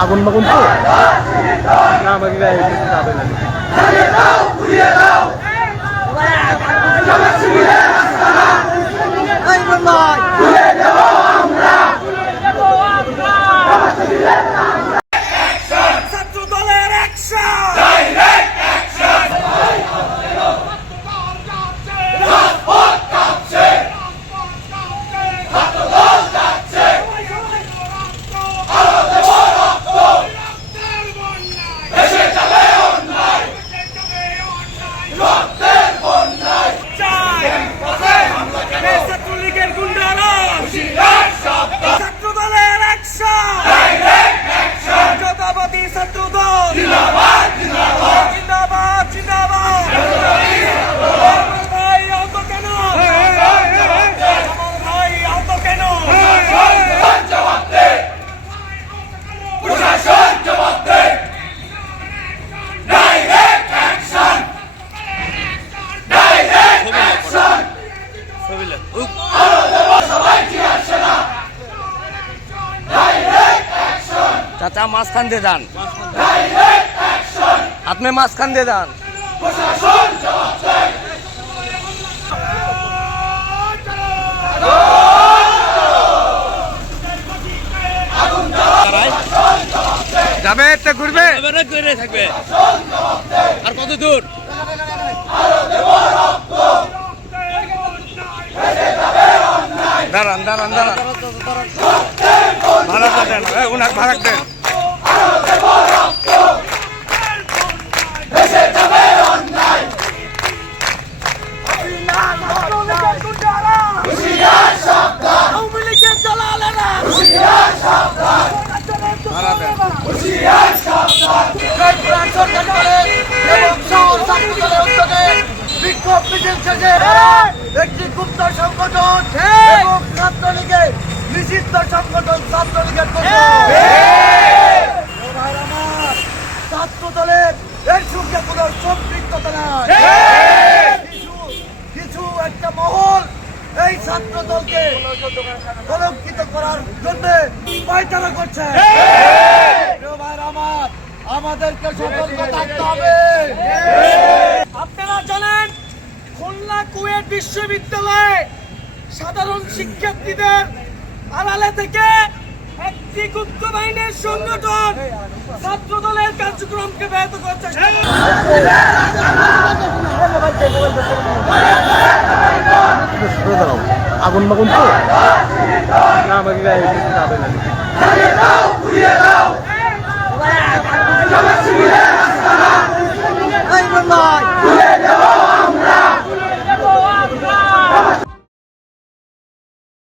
আগুন বাগুন তো? না আমাকে গায়ে কিছু যাবে না ছাত্র দলের অ্যাকশন ছাত্রলীগের গুন্ডারা ছাত্র দলের অ্যাকশন জাতীয়তাবাদী ছাত্র দল জিন্দাবাদ জিন্দাবাদ জিন্দাবাদ ভাই আহত কেন আমার ভাই আহত কেন চাচা মাঝখান দিয়ে যান। আপনি মাঝখান দিয়ে যান। যাবে একটা ঘুরবে? থাকবে। আর কত দূর? দাঁড়ান দাঁড়ান দাঁড়ান। ভাড়া দেন ভাড়া দেন। বিক্ষোভ মিছিল শেষে একটি গুপ্ত সংগঠন ছাত্রলীগের নিষিদ্ধ সংগঠন ছাত্রলীগের কলঙ্কিত করার জন্য পায়তারা করছে। আমাদেরকে সতর্ক থাকতে হবে। আপনারা জানেন, খুলনা কুয়েট বিশ্ববিদ্যালয়ে সাধারণ শিক্ষার্থীদের আড়ালে থেকে একটি গুপ্ত বাহিনীর সংগঠন ছাত্র দলের কার্যক্রমকে ব্যাহত করছে। দাঁড়াও আগুন বাগুন তো? না আমাকে গায়ে যাবে না।